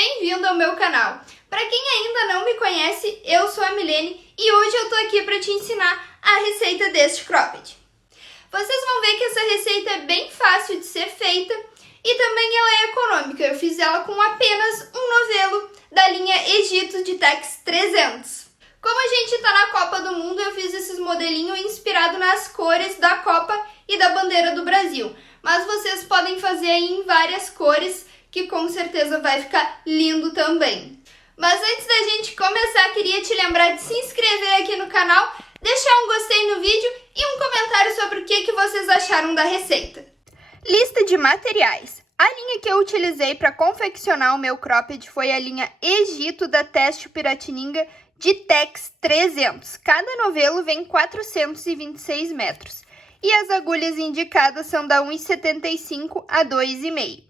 bem-vindo ao meu canal. Para quem ainda não me conhece, eu sou a Milene e hoje eu tô aqui para te ensinar a receita deste cropped. Vocês vão ver que essa receita é bem fácil de ser feita e também ela é econômica. Eu fiz ela com apenas um novelo da linha Egito de Tex 300. Como a gente tá na Copa do Mundo, eu fiz esses modelinhos inspirado nas cores da Copa e da bandeira do Brasil. Mas vocês podem fazer aí em várias cores, que com certeza vai ficar lindo também. Mas antes da gente começar, queria te lembrar de se inscrever aqui no canal, deixar um gostei no vídeo e um comentário sobre o que vocês acharam da receita. Lista de materiais. A linha que eu utilizei para confeccionar o meu cropped foi a linha Egito da Têxtil Piratininga de Tex 300. Cada novelo vem 426 metros. E as agulhas indicadas são da 1,75 a 2,5.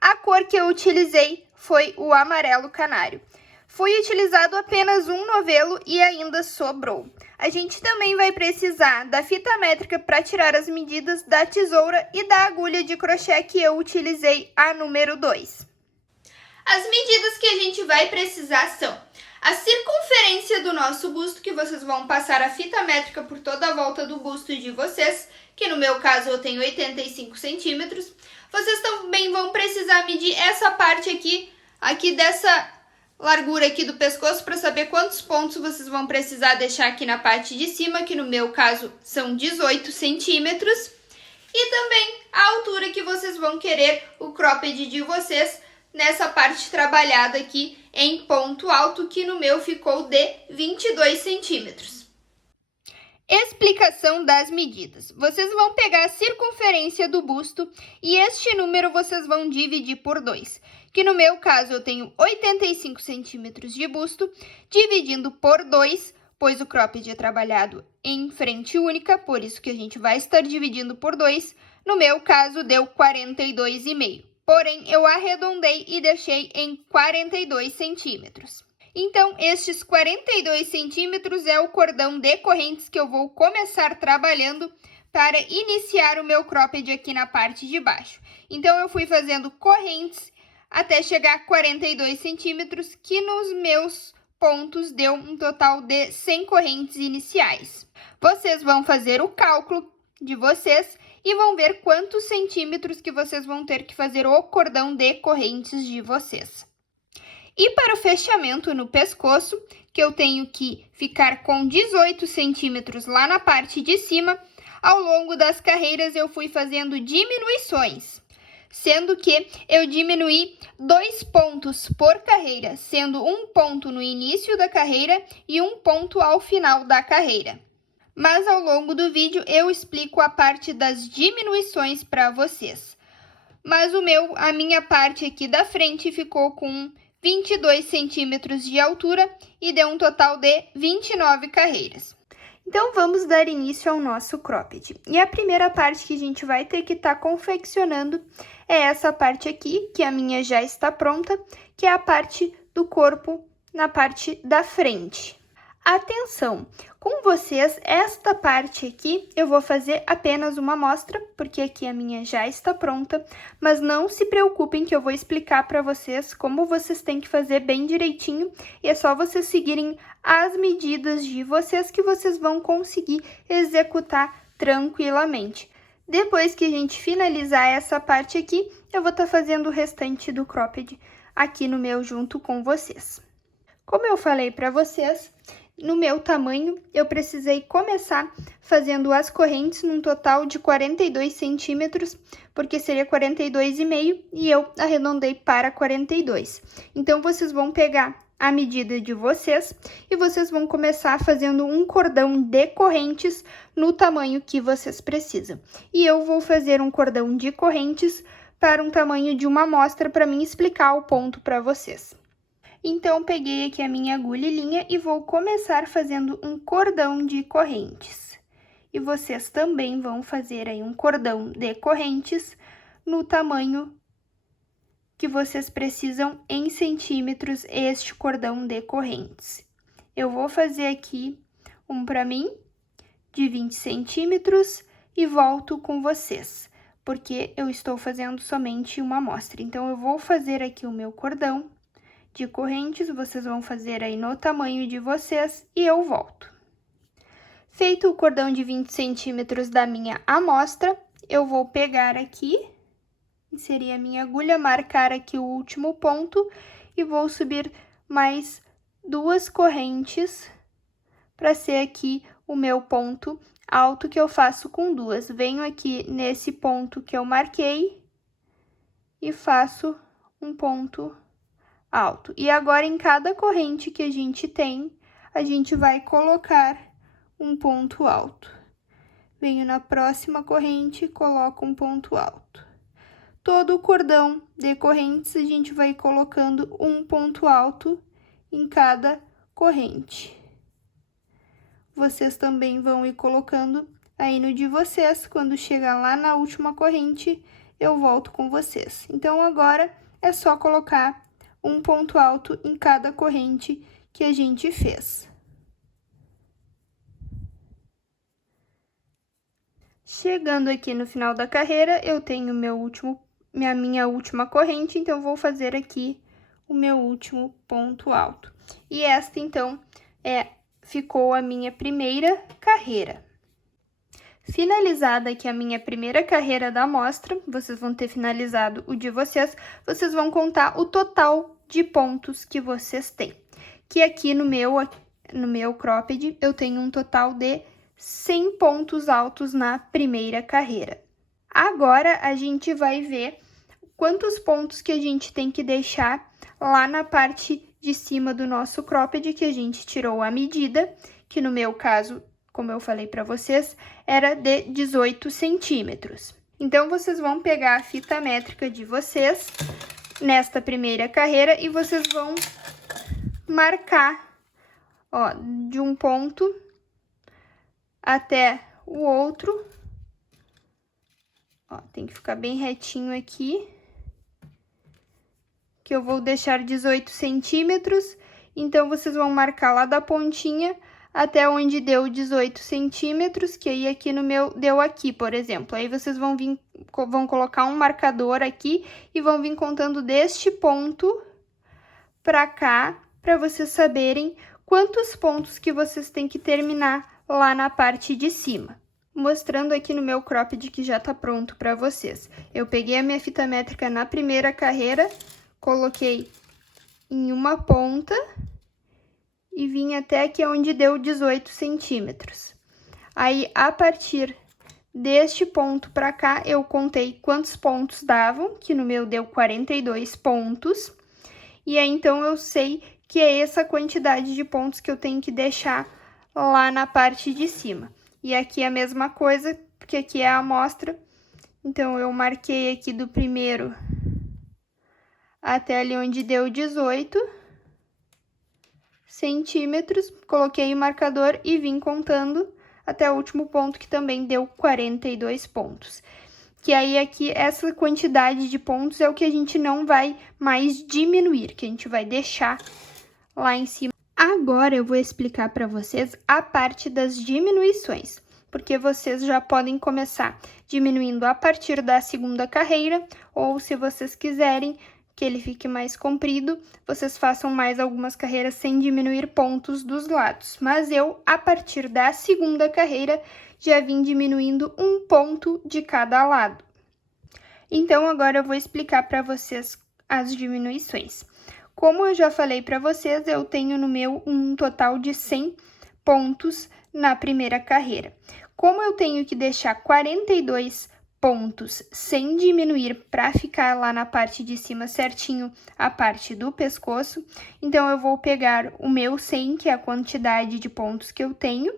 A cor que eu utilizei foi o amarelo canário. Foi utilizado apenas um novelo e ainda sobrou. A gente também vai precisar da fita métrica para tirar as medidas, da tesoura e da agulha de crochê que eu utilizei, a número 2. As medidas que a gente vai precisar são a circunferência do nosso busto, que vocês vão passar a fita métrica por toda a volta do busto de vocês, que no meu caso eu tenho 85 centímetros. Vocês também vão precisar medir essa parte aqui dessa largura aqui do pescoço, para saber quantos pontos vocês vão precisar deixar aqui na parte de cima, que no meu caso são 18 centímetros. E também a altura que vocês vão querer o cropped de vocês, nessa parte trabalhada aqui em ponto alto, que no meu ficou de 22 centímetros. Explicação das medidas. Vocês vão pegar a circunferência do busto e este número vocês vão dividir por 2. Que no meu caso eu tenho 85 centímetros de busto, dividindo por 2, pois o cropped é trabalhado em frente única, por isso que a gente vai estar dividindo por 2. No meu caso deu 42,5. Porém, eu arredondei e deixei em 42 centímetros. Então, estes 42 centímetros é o cordão de correntes que eu vou começar trabalhando para iniciar o meu cropped aqui na parte de baixo. Então, eu fui fazendo correntes até chegar a 42 centímetros, que nos meus pontos deu um total de 100 correntes iniciais. Vocês vão fazer o cálculo de vocês e vão ver quantos centímetros que vocês vão ter que fazer o cordão de correntes de vocês. E para o fechamento no pescoço, que eu tenho que ficar com 18 centímetros lá na parte de cima, ao longo das carreiras eu fui fazendo diminuições, sendo que eu diminuí 2 pontos por carreira, sendo um ponto no início da carreira e um ponto ao final da carreira. Mas ao longo do vídeo eu explico a parte das diminuições para vocês. Mas a minha parte aqui da frente ficou com 22 centímetros de altura e deu um total de 29 carreiras. Então, vamos dar início ao nosso cropped. E a primeira parte que a gente vai ter que estar confeccionando é essa parte aqui, que a minha já está pronta, que é a parte do corpo na parte da frente. Atenção! Com vocês, esta parte aqui eu vou fazer apenas uma amostra, porque aqui a minha já está pronta, mas não se preocupem que eu vou explicar para vocês como vocês têm que fazer bem direitinho, e é só vocês seguirem as medidas de vocês que vocês vão conseguir executar tranquilamente. Depois que a gente finalizar essa parte aqui, eu vou estar fazendo o restante do cropped aqui no meu junto com vocês. Como eu falei para vocês, no meu tamanho, eu precisei começar fazendo as correntes num total de 42 centímetros, porque seria 42,5 e eu arredondei para 42. Então, vocês vão pegar a medida de vocês e vocês vão começar fazendo um cordão de correntes no tamanho que vocês precisam. E eu vou fazer um cordão de correntes para um tamanho de uma amostra para mim explicar o ponto para vocês. Então, peguei aqui a minha agulha e linha e vou começar fazendo um cordão de correntes. E vocês também vão fazer aí um cordão de correntes no tamanho que vocês precisam em centímetros, este cordão de correntes. Eu vou fazer aqui um para mim, de 20 centímetros, e volto com vocês, porque eu estou fazendo somente uma amostra. Então, eu vou fazer aqui o meu cordão de correntes, vocês vão fazer aí no tamanho de vocês e eu volto. Feito o cordão de 20 centímetros da minha amostra, eu vou pegar aqui, inserir a minha agulha, marcar aqui o último ponto e vou subir mais 2 correntes para ser aqui o meu ponto alto que eu faço com 2. Venho aqui nesse ponto que eu marquei e faço um ponto alto. E agora, em cada corrente que a gente tem, a gente vai colocar um ponto alto. Venho na próxima corrente e coloco um ponto alto. Todo o cordão de correntes, a gente vai colocando um ponto alto em cada corrente. Vocês também vão ir colocando aí no de vocês. Quando chegar lá na última corrente, eu volto com vocês. Então, agora é só colocar um ponto alto em cada corrente que a gente fez. Chegando aqui no final da carreira, eu tenho minha última corrente, então vou fazer aqui o meu último ponto alto. E esta, então, ficou a minha primeira carreira. Finalizada aqui a minha primeira carreira da amostra, vocês vão ter finalizado o de vocês, vocês vão contar o total de pontos que vocês têm. Que aqui no meu cropped, eu tenho um total de 100 pontos altos na primeira carreira. Agora, a gente vai ver quantos pontos que a gente tem que deixar lá na parte de cima do nosso cropped, que a gente tirou a medida, que no meu caso, como eu falei para vocês, era de 18 centímetros. Então, vocês vão pegar a fita métrica de vocês nesta primeira carreira e vocês vão marcar, ó, de um ponto até o outro. Ó, tem que ficar bem retinho aqui, que eu vou deixar 18 centímetros. Então, vocês vão marcar lá da pontinha até onde deu 18 centímetros, que aí aqui no meu deu aqui, por exemplo. Aí vocês vão colocar um marcador aqui e vão vir contando deste ponto pra cá, para vocês saberem quantos pontos que vocês têm que terminar lá na parte de cima. Mostrando aqui no meu cropped que já tá pronto para vocês. Eu peguei a minha fita métrica na primeira carreira, coloquei em uma ponta e vim até aqui onde deu 18 centímetros. Aí, a partir deste ponto para cá, eu contei quantos pontos davam, que no meu deu 42 pontos. E aí, então, eu sei que é essa quantidade de pontos que eu tenho que deixar lá na parte de cima. E aqui a mesma coisa, porque aqui é a amostra. Então, eu marquei aqui do primeiro até ali onde deu 18 centímetros, coloquei o marcador e vim contando até o último ponto, que também deu 42 pontos. Que aí aqui, essa quantidade de pontos é o que a gente não vai mais diminuir, que a gente vai deixar lá em cima. Agora, eu vou explicar para vocês a parte das diminuições, porque vocês já podem começar diminuindo a partir da segunda carreira, ou se vocês quiserem que ele fique mais comprido, vocês façam mais algumas carreiras sem diminuir pontos dos lados. Mas eu, a partir da segunda carreira, já vim diminuindo um ponto de cada lado. Então, agora eu vou explicar para vocês as diminuições. Como eu já falei para vocês, eu tenho no meu um total de 100 pontos na primeira carreira. Como eu tenho que deixar 42 pontos sem diminuir para ficar lá na parte de cima certinho a parte do pescoço, então eu vou pegar o meu 100, que é a quantidade de pontos que eu tenho,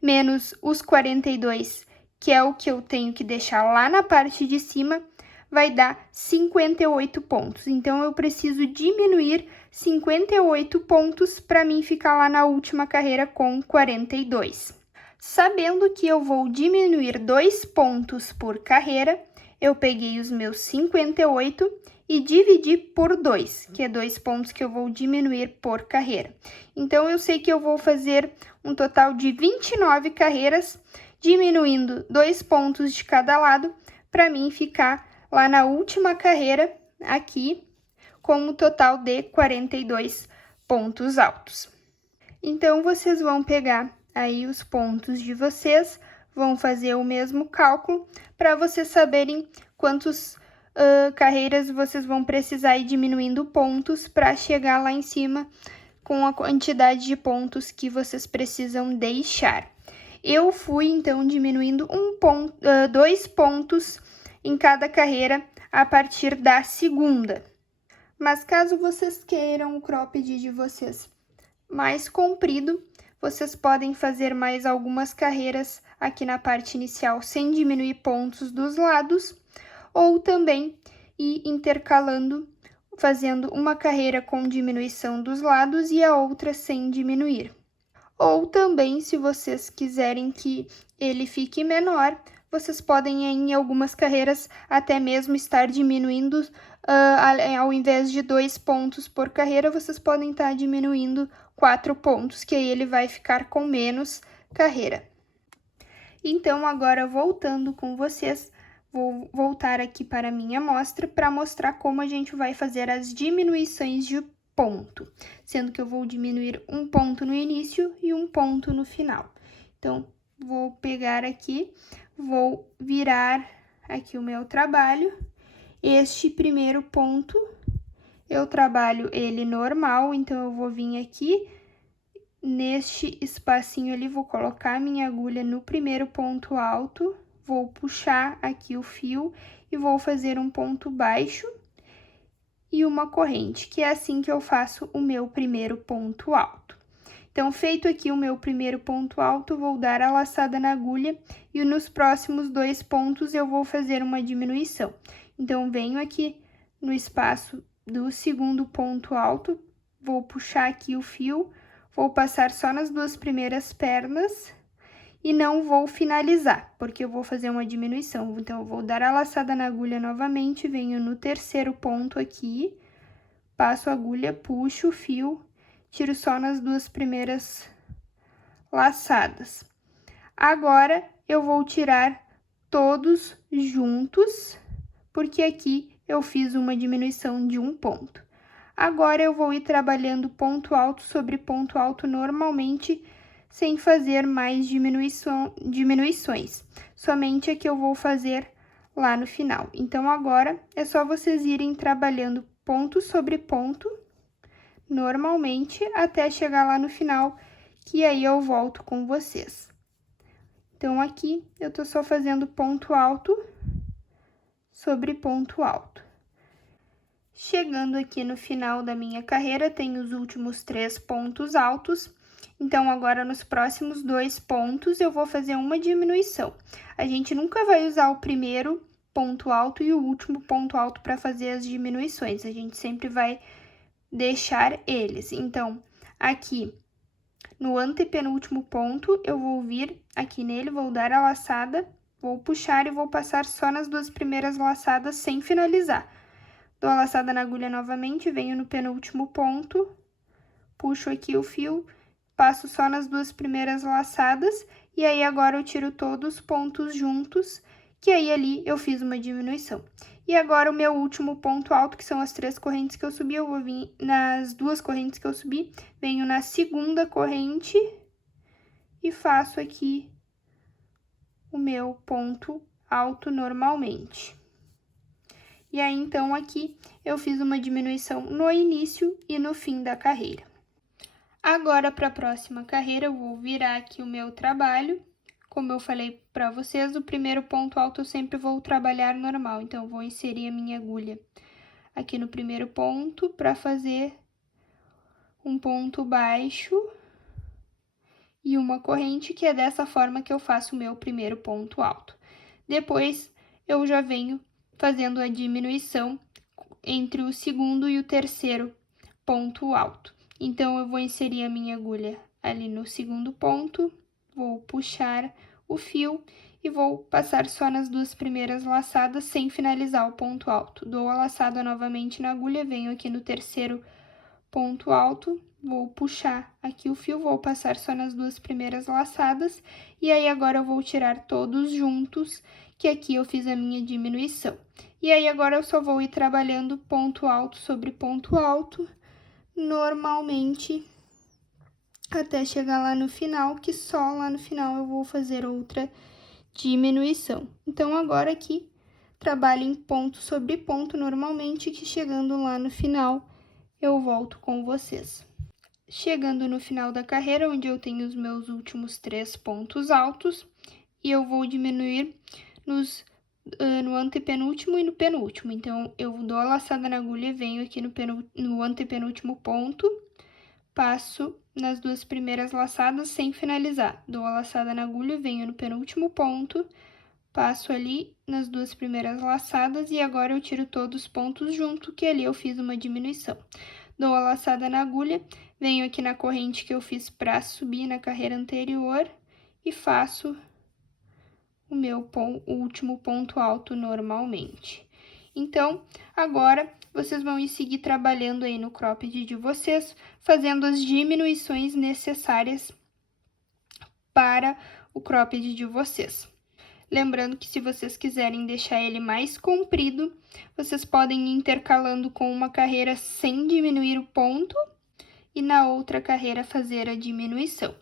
menos os 42, que é o que eu tenho que deixar lá na parte de cima, vai dar 58 pontos. Então, eu preciso diminuir 58 pontos para mim ficar lá na última carreira com 42. Sabendo que eu vou diminuir 2 pontos por carreira, eu peguei os meus 58 e dividi por 2, que é 2 pontos que eu vou diminuir por carreira. Então, eu sei que eu vou fazer um total de 29 carreiras, diminuindo 2 pontos de cada lado, para mim ficar lá na última carreira, aqui, com um total de 42 pontos altos. Então, vocês vão pegar aí os pontos de vocês, vão fazer o mesmo cálculo para vocês saberem quantas carreiras vocês vão precisar ir diminuindo pontos para chegar lá em cima com a quantidade de pontos que vocês precisam deixar. Eu fui, então, diminuindo 2 pontos em cada carreira a partir da segunda. Mas caso vocês queiram o cropped de vocês mais comprido, vocês podem fazer mais algumas carreiras aqui na parte inicial sem diminuir pontos dos lados, ou também ir intercalando, fazendo uma carreira com diminuição dos lados e a outra sem diminuir. Ou também, se vocês quiserem que ele fique menor, vocês podem, em algumas carreiras, até mesmo estar diminuindo, ao invés de 2 pontos por carreira, vocês podem estar diminuindo 4 pontos, que aí ele vai ficar com menos carreira. Então, agora, voltando com vocês, vou voltar aqui para a minha amostra para mostrar como a gente vai fazer as diminuições de ponto, sendo que eu vou diminuir um ponto no início e um ponto no final. Então, vou pegar aqui, vou virar aqui o meu trabalho. Este primeiro ponto, eu trabalho ele normal, então eu vou vir aqui, neste espacinho ali, vou colocar a minha agulha no primeiro ponto alto, vou puxar aqui o fio e vou fazer um ponto baixo e uma corrente, que é assim que eu faço o meu primeiro ponto alto. Então, feito aqui o meu primeiro ponto alto, vou dar a laçada na agulha e nos próximos 2 pontos eu vou fazer uma diminuição. Então, venho aqui no espaço do segundo ponto alto, vou puxar aqui o fio, vou passar só nas 2 primeiras pernas e não vou finalizar, porque eu vou fazer uma diminuição. Então, eu vou dar a laçada na agulha novamente, venho no terceiro ponto aqui, passo a agulha, puxo o fio, tiro só nas 2 primeiras laçadas. Agora, eu vou tirar todos juntos, porque aqui eu fiz uma diminuição de 1 ponto. Agora, eu vou ir trabalhando ponto alto sobre ponto alto normalmente, sem fazer mais diminuições. Somente a que eu vou fazer lá no final. Então, agora, é só vocês irem trabalhando ponto sobre ponto, normalmente, até chegar lá no final, que aí eu volto com vocês. Então, aqui, eu tô só fazendo ponto alto sobre ponto alto. Chegando aqui no final da minha carreira, tenho os últimos 3 pontos altos. Então, agora, nos próximos 2 pontos, eu vou fazer uma diminuição. A gente nunca vai usar o primeiro ponto alto e o último ponto alto para fazer as diminuições. A gente sempre vai deixar eles. Então, aqui, no antepenúltimo ponto, eu vou vir aqui nele, vou dar a laçada, vou puxar e vou passar só nas 2 primeiras laçadas sem finalizar. Dou a laçada na agulha novamente, venho no penúltimo ponto, puxo aqui o fio, passo só nas 2 primeiras laçadas, e aí agora eu tiro todos os pontos juntos, que aí ali eu fiz uma diminuição. E agora o meu último ponto alto, que são as 3 correntes que eu subi, eu vou vir nas 2 correntes que eu subi, venho na segunda corrente e faço aqui o meu ponto alto normalmente. E aí, então, aqui eu fiz uma diminuição no início e no fim da carreira. Agora, para a próxima carreira, eu vou virar aqui o meu trabalho. Como eu falei para vocês, o primeiro ponto alto eu sempre vou trabalhar normal. Então, eu vou inserir a minha agulha aqui no primeiro ponto para fazer um ponto baixo e uma corrente, que é dessa forma que eu faço o meu primeiro ponto alto. Depois, eu já venho fazendo a diminuição entre o segundo e o terceiro ponto alto. Então, eu vou inserir a minha agulha ali no segundo ponto, vou puxar o fio e vou passar só nas 2 primeiras laçadas sem finalizar o ponto alto. Dou a laçada novamente na agulha, venho aqui no terceiro ponto alto, vou puxar aqui o fio, vou passar só nas 2 primeiras laçadas, e aí agora eu vou tirar todos juntos, que aqui eu fiz a minha diminuição. E aí, agora eu só vou ir trabalhando ponto alto sobre ponto alto, normalmente, até chegar lá no final, que só lá no final eu vou fazer outra diminuição. Então, agora aqui, trabalho em ponto sobre ponto normalmente, que chegando lá no final, eu volto com vocês. Chegando no final da carreira, onde eu tenho os meus últimos 3 pontos altos, e eu vou diminuir no antepenúltimo e no penúltimo. Então, eu dou a laçada na agulha e venho aqui no antepenúltimo ponto, passo nas 2 primeiras laçadas sem finalizar. Dou a laçada na agulha, venho no penúltimo ponto, passo ali nas 2 primeiras laçadas e agora eu tiro todos os pontos junto, que ali eu fiz uma diminuição. Dou a laçada na agulha, venho aqui na corrente que eu fiz para subir na carreira anterior e faço o último ponto alto normalmente. Então, agora, vocês vão seguir trabalhando aí no cropped de vocês, fazendo as diminuições necessárias para o cropped de vocês. Lembrando que se vocês quiserem deixar ele mais comprido, vocês podem ir intercalando com uma carreira sem diminuir o ponto e na outra carreira fazer a diminuição.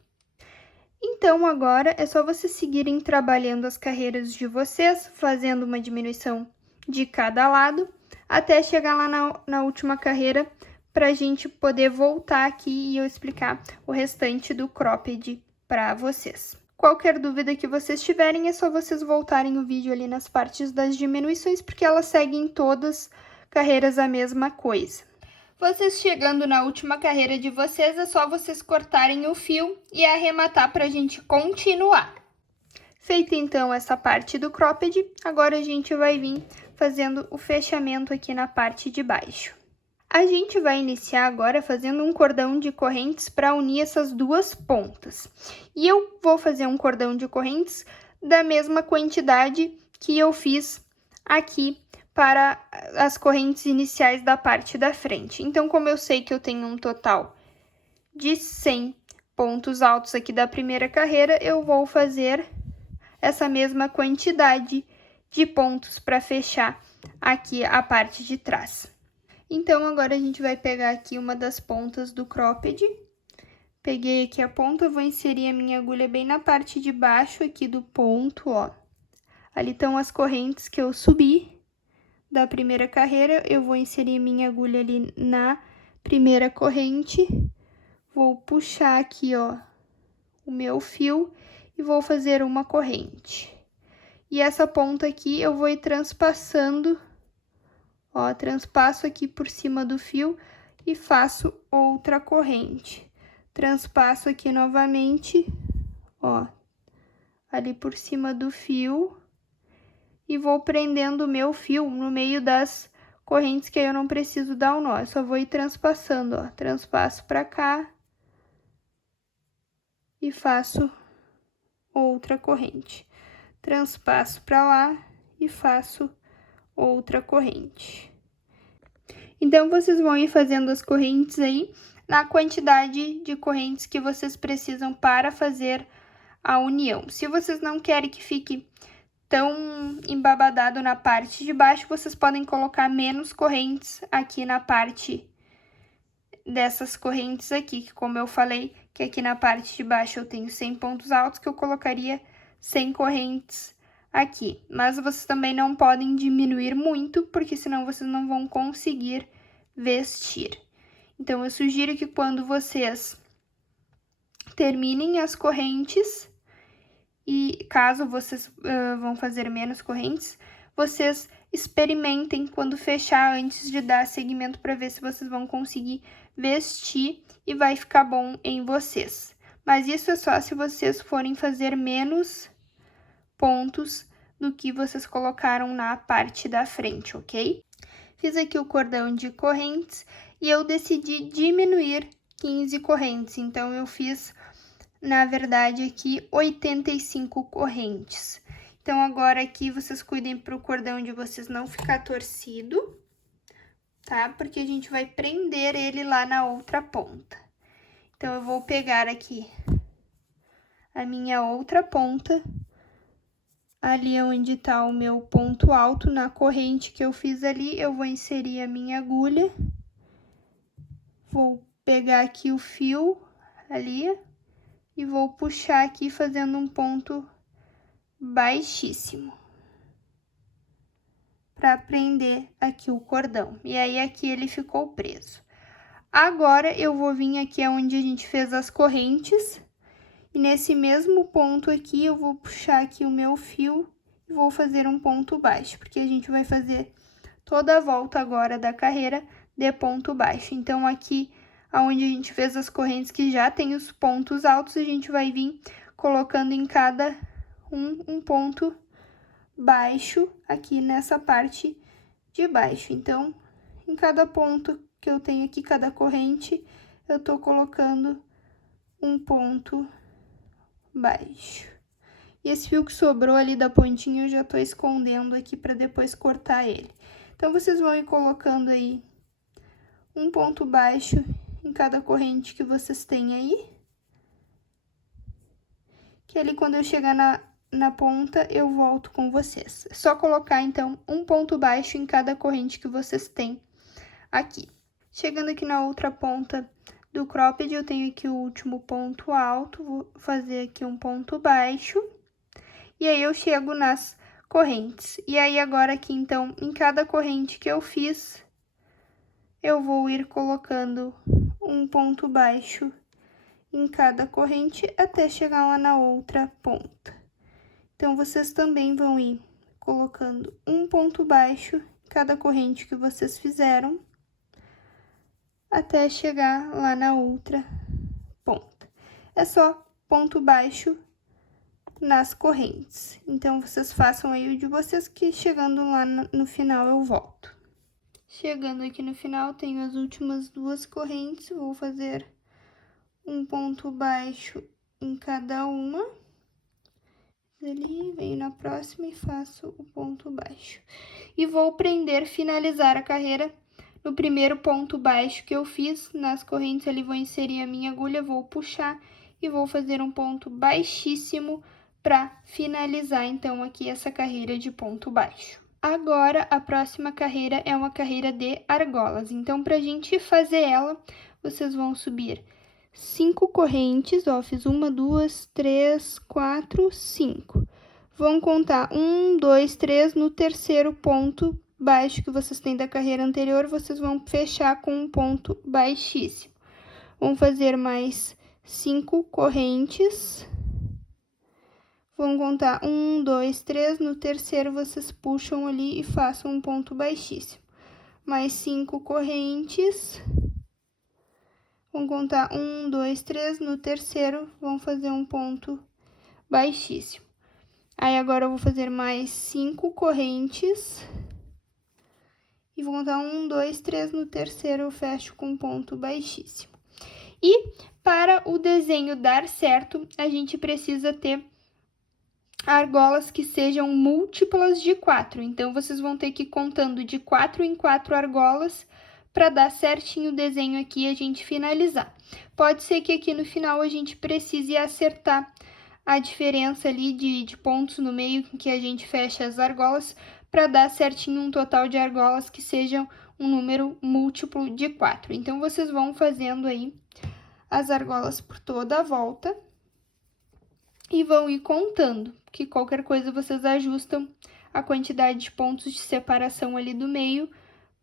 Então, agora é só vocês seguirem trabalhando as carreiras de vocês, fazendo uma diminuição de cada lado, até chegar lá na última carreira, para a gente poder voltar aqui e eu explicar o restante do cropped para vocês. Qualquer dúvida que vocês tiverem, é só vocês voltarem o vídeo ali nas partes das diminuições, porque elas seguem todas carreiras a mesma coisa. Vocês chegando na última carreira de vocês, é só vocês cortarem o fio e arrematar para a gente continuar. Feita então essa parte do cropped, agora a gente vai vir fazendo o fechamento aqui na parte de baixo. A gente vai iniciar agora fazendo um cordão de correntes para unir essas 2 pontas. E eu vou fazer um cordão de correntes da mesma quantidade que eu fiz aqui para as correntes iniciais da parte da frente. Então, como eu sei que eu tenho um total de 100 pontos altos aqui da primeira carreira, eu vou fazer essa mesma quantidade de pontos para fechar aqui a parte de trás. Então, agora a gente vai pegar aqui uma das pontas do cropped. Peguei aqui a ponta, vou inserir a minha agulha bem na parte de baixo aqui do ponto, ó. Ali estão as correntes que eu subi da primeira carreira, eu vou inserir minha agulha ali na primeira corrente, vou puxar aqui, ó, o meu fio e vou fazer uma corrente. E essa ponta aqui eu vou ir transpassando, ó, transpasso aqui por cima do fio e faço outra corrente. Transpasso aqui novamente, ó, ali por cima do fio. E vou prendendo o meu fio no meio das correntes que aí eu não preciso dar o nó. Eu só vou ir transpassando, ó. Transpasso pra cá. E faço outra corrente. Transpasso pra lá e faço outra corrente. Então, vocês vão ir fazendo as correntes aí na quantidade de correntes que vocês precisam para fazer a união. Se vocês não querem que fique tão embabadado na parte de baixo, vocês podem colocar menos correntes aqui na parte dessas correntes aqui, que como eu falei, que aqui na parte de baixo eu tenho 100 pontos altos, que eu colocaria 100 correntes aqui. Mas vocês também não podem diminuir muito, porque senão vocês não vão conseguir vestir. Então, eu sugiro que quando vocês terminem as correntes, e caso vocês vão fazer menos correntes, vocês experimentem quando fechar antes de dar seguimento para ver se vocês vão conseguir vestir e vai ficar bom em vocês. Mas isso é só se vocês forem fazer menos pontos do que vocês colocaram na parte da frente, ok? Fiz aqui o cordão de correntes e eu decidi diminuir 15 correntes, então eu fiz, na verdade, aqui 85 correntes. Então, agora aqui vocês cuidem para o cordão de vocês não ficar torcido, tá? Porque a gente vai prender ele lá na outra ponta. Então, eu vou pegar aqui a minha outra ponta ali onde tá o meu ponto alto, na corrente que eu fiz ali, eu vou inserir a minha agulha. Vou pegar aqui o fio ali e vou puxar aqui fazendo um ponto baixíssimo para prender aqui o cordão. E aí, aqui ele ficou preso. Agora, eu vou vir aqui onde a gente fez as correntes. E nesse mesmo ponto aqui, eu vou puxar aqui o meu fio e vou fazer um ponto baixo. Porque a gente vai fazer toda a volta agora da carreira de ponto baixo. Então, aqui onde a gente fez as correntes que já tem os pontos altos, a gente vai vir colocando em cada um ponto baixo aqui nessa parte de baixo. Então, em cada ponto que eu tenho aqui, cada corrente, eu tô colocando um ponto baixo. E esse fio que sobrou ali da pontinha, eu já tô escondendo aqui para depois cortar ele. Então, vocês vão ir colocando aí um ponto baixo em cada corrente que vocês têm aí. Que ali, quando eu chegar na ponta, eu volto com vocês. É só colocar, então, um ponto baixo em cada corrente que vocês têm aqui. Chegando aqui na outra ponta do cropped, eu tenho aqui o último ponto alto, vou fazer aqui um ponto baixo. E aí, eu chego nas correntes. E aí, agora aqui, então, em cada corrente que eu fiz, eu vou ir colocando um ponto baixo em cada corrente até chegar lá na outra ponta. Então, vocês também vão ir colocando um ponto baixo em cada corrente que vocês fizeram, até chegar lá na outra ponta. É só ponto baixo nas correntes. Então, vocês façam aí o de vocês, que chegando lá no final eu volto. Chegando aqui no final, tenho as últimas duas correntes, vou fazer um ponto baixo em cada uma. Ali, venho na próxima e faço o ponto baixo. E vou prender, finalizar a carreira no primeiro ponto baixo que eu fiz. Nas correntes ali, vou inserir a minha agulha, vou puxar e vou fazer um ponto baixíssimo para finalizar, então, aqui essa carreira de ponto baixo. Agora, a próxima carreira é uma carreira de argolas. Então, pra gente fazer ela, vocês vão subir 5 correntes, ó, fiz 1, 2, 3, 4, 5. Vão contar 1, 2, 3, no terceiro ponto baixo que vocês têm da carreira anterior, vocês vão fechar com um ponto baixíssimo. Vão fazer mais 5 correntes. Vão contar 1, 2, 3, no terceiro vocês puxam ali e façam um ponto baixíssimo. Mais 5 correntes. Vão contar 1, 2, 3, no terceiro vão fazer um ponto baixíssimo. Aí, agora eu vou fazer mais 5 correntes. E vou contar 1, 2, 3, no terceiro eu fecho com um ponto baixíssimo. E, para o desenho dar certo, a gente precisa ter argolas que sejam múltiplas de 4. Então, vocês vão ter que ir contando de 4 em 4 argolas para dar certinho o desenho aqui e a gente finalizar. Pode ser que aqui no final a gente precise acertar a diferença ali de pontos no meio que a gente fecha as argolas, para dar certinho um total de argolas que sejam um número múltiplo de 4. Então, vocês vão fazendo aí as argolas por toda a volta e vão ir contando, que qualquer coisa vocês ajustam a quantidade de pontos de separação ali do meio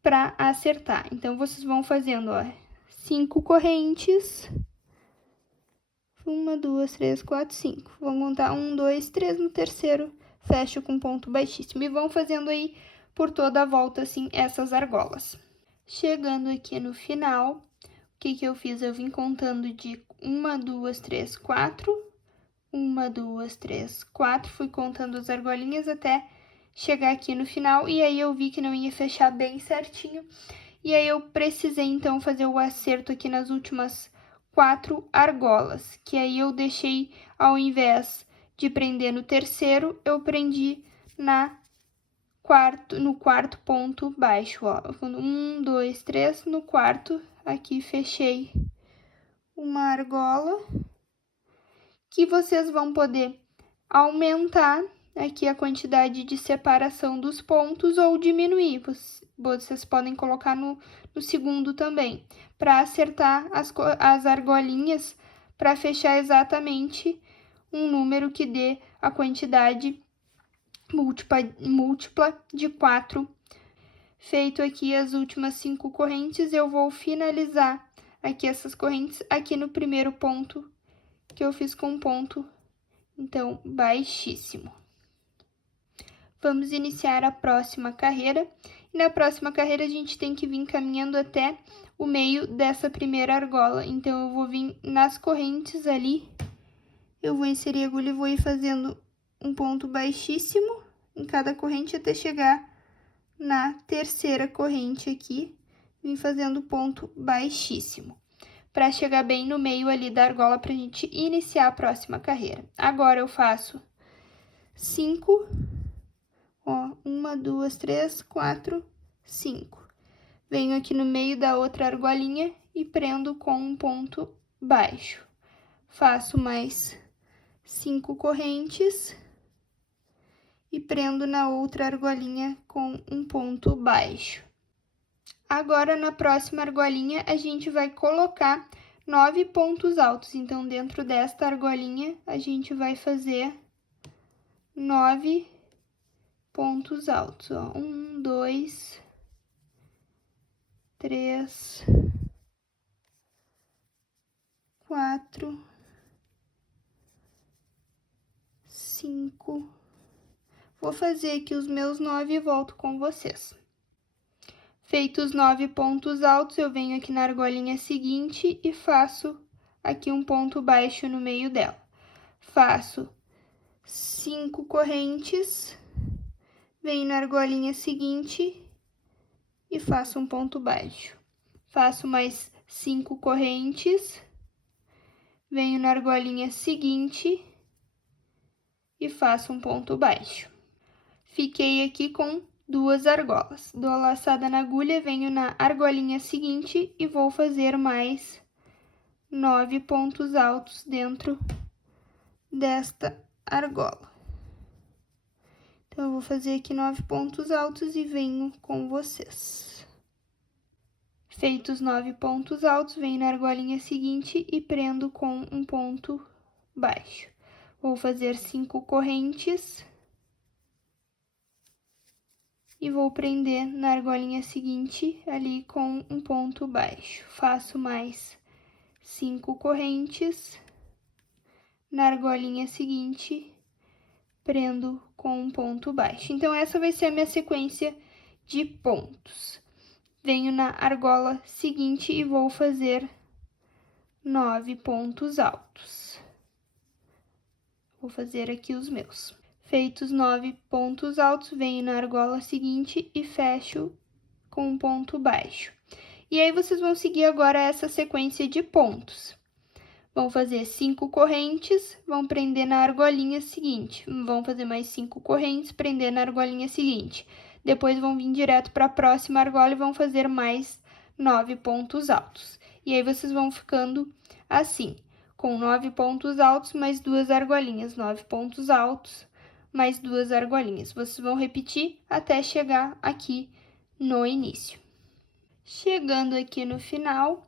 para acertar. Então, vocês vão fazendo, ó, 5 correntes. 1, 2, 3, 4, 5. Vão contar 1, 2, 3, no terceiro fecho com ponto baixíssimo. E vão fazendo aí por toda a volta, assim, essas argolas. Chegando aqui no final, o que eu fiz? Eu vim contando de 1, 2, 3, 4... 1, 2, 3, 4, fui contando as argolinhas até chegar aqui no final, e aí eu vi que não ia fechar bem certinho, e aí eu precisei, então, fazer o acerto aqui nas últimas 4 argolas, que aí eu deixei, ao invés de prender no terceiro, eu prendi no quarto ponto baixo, ó. 1, 2, 3, no quarto, aqui fechei uma argola, que vocês vão poder aumentar aqui a quantidade de separação dos pontos ou diminuir. Vocês podem colocar no segundo também, para acertar as argolinhas, para fechar exatamente um número que dê a quantidade múltipla de 4. Feito aqui as últimas 5 correntes, eu vou finalizar aqui essas correntes aqui no primeiro ponto, que eu fiz com um ponto, então, baixíssimo. Vamos iniciar a próxima carreira. E na próxima carreira, a gente tem que vir caminhando até o meio dessa primeira argola. Então, eu vou vir nas correntes ali, eu vou inserir a agulha e vou ir fazendo um ponto baixíssimo em cada corrente até chegar na terceira corrente aqui, vim fazendo ponto baixíssimo, para chegar bem no meio ali da argola pra gente iniciar a próxima carreira. Agora eu faço 5, ó, 1, 2, 3, 4, 5. Venho aqui no meio da outra argolinha e prendo com um ponto baixo. Faço mais 5 correntes e prendo na outra argolinha com um ponto baixo. Agora, na próxima argolinha, a gente vai colocar 9 pontos altos. Então, dentro desta argolinha, a gente vai fazer 9 pontos altos, ó. 1, 2, 3, 4, 5. Vou fazer aqui os meus 9 e volto com vocês. Feitos os 9 pontos altos, eu venho aqui na argolinha seguinte e faço aqui um ponto baixo no meio dela. Faço 5 correntes, venho na argolinha seguinte e faço um ponto baixo. Faço mais 5 correntes, venho na argolinha seguinte e faço um ponto baixo. Fiquei aqui com 2 argolas. Dou a laçada na agulha, venho na argolinha seguinte e vou fazer mais 9 pontos altos dentro desta argola. Então, eu vou fazer aqui 9 pontos altos e venho com vocês. Feitos 9 pontos altos, venho na argolinha seguinte e prendo com um ponto baixo. Vou fazer 5 correntes e vou prender na argolinha seguinte ali com um ponto baixo. Faço mais 5 correntes, na argolinha seguinte, prendo com um ponto baixo. Então, essa vai ser a minha sequência de pontos. Venho na argola seguinte e vou fazer 9 pontos altos. Vou fazer aqui os meus. Feitos 9 pontos altos, venho na argola seguinte e fecho com um ponto baixo. E aí, vocês vão seguir agora essa sequência de pontos. Vão fazer 5 correntes, vão prender na argolinha seguinte. Vão fazer mais 5 correntes, prender na argolinha seguinte. Depois, vão vir direto para a próxima argola e vão fazer mais 9 pontos altos. E aí, vocês vão ficando assim, com 9 pontos altos, mais 2 argolinhas. 9 pontos altos, mais 2 argolinhas. Vocês vão repetir até chegar aqui no início. Chegando aqui no final,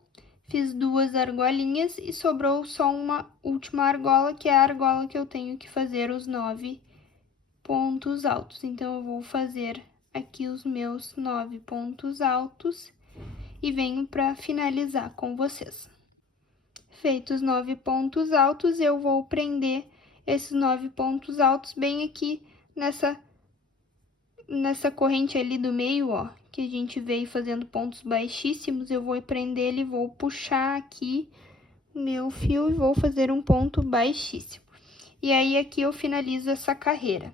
fiz 2 argolinhas e sobrou só uma última argola, que é a argola que eu tenho que fazer os 9 pontos altos. Então, eu vou fazer aqui os meus 9 pontos altos e venho para finalizar com vocês. Feitos os 9 pontos altos, eu vou prender esses 9 pontos altos bem aqui nessa corrente ali do meio, ó, que a gente veio fazendo pontos baixíssimos. Eu vou prender ele, vou puxar aqui o meu fio e vou fazer um ponto baixíssimo. E aí, aqui eu finalizo essa carreira.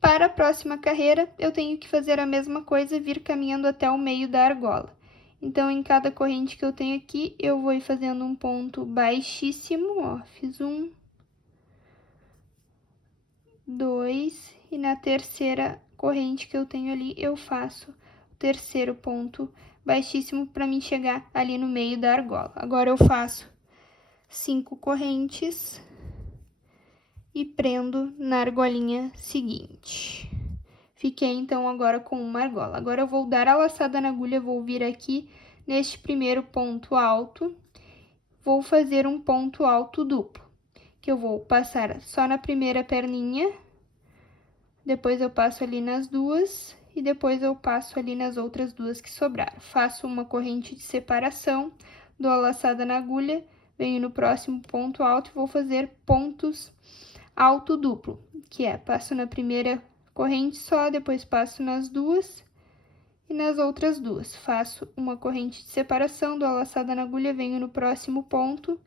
Para a próxima carreira, eu tenho que fazer a mesma coisa, vir caminhando até o meio da argola. Então, em cada corrente que eu tenho aqui, eu vou ir fazendo um ponto baixíssimo, ó, fiz 1, 2, e na terceira corrente que eu tenho ali, eu faço o terceiro ponto baixíssimo para mim chegar ali no meio da argola. Agora, eu faço 5 correntes e prendo na argolinha seguinte. Fiquei, então, agora com uma argola. Agora, eu vou dar a laçada na agulha, vou vir aqui neste primeiro ponto alto, vou fazer um ponto alto duplo, que eu vou passar só na primeira perninha, depois eu passo ali nas duas, e depois eu passo ali nas outras duas que sobraram. Faço uma corrente de separação, dou a laçada na agulha, venho no próximo ponto alto e vou fazer pontos alto duplo, que é, passo na primeira corrente só, depois passo nas duas e nas outras duas. Faço uma corrente de separação, dou a laçada na agulha, venho no próximo ponto.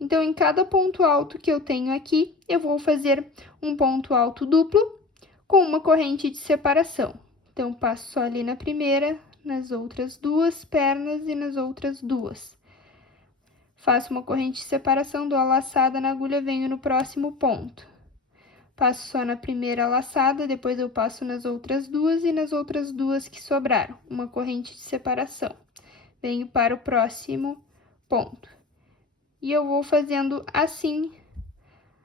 Então, em cada ponto alto que eu tenho aqui, eu vou fazer um ponto alto duplo com uma corrente de separação. Então, passo só ali na primeira, nas outras duas pernas e nas outras duas. Faço uma corrente de separação, dou a laçada na agulha, venho no próximo ponto. Passo só na primeira laçada, depois eu passo nas outras duas e nas outras duas que sobraram, uma corrente de separação. Venho para o próximo ponto. E eu vou fazendo assim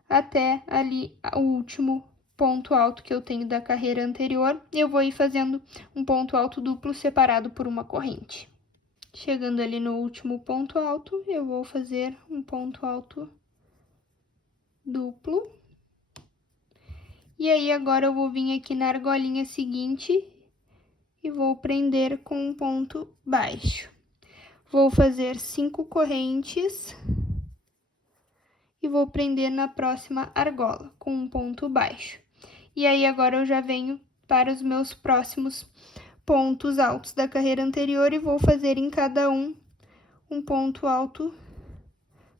até ali o último ponto alto que eu tenho da carreira anterior. Eu vou ir fazendo um ponto alto duplo separado por uma corrente. Chegando ali no último ponto alto, eu vou fazer um ponto alto duplo. E aí, agora eu vou vir aqui na argolinha seguinte e vou prender com um ponto baixo. Vou fazer 5 correntes e vou prender na próxima argola com um ponto baixo. E aí, agora eu já venho para os meus próximos pontos altos da carreira anterior e vou fazer em cada um ponto alto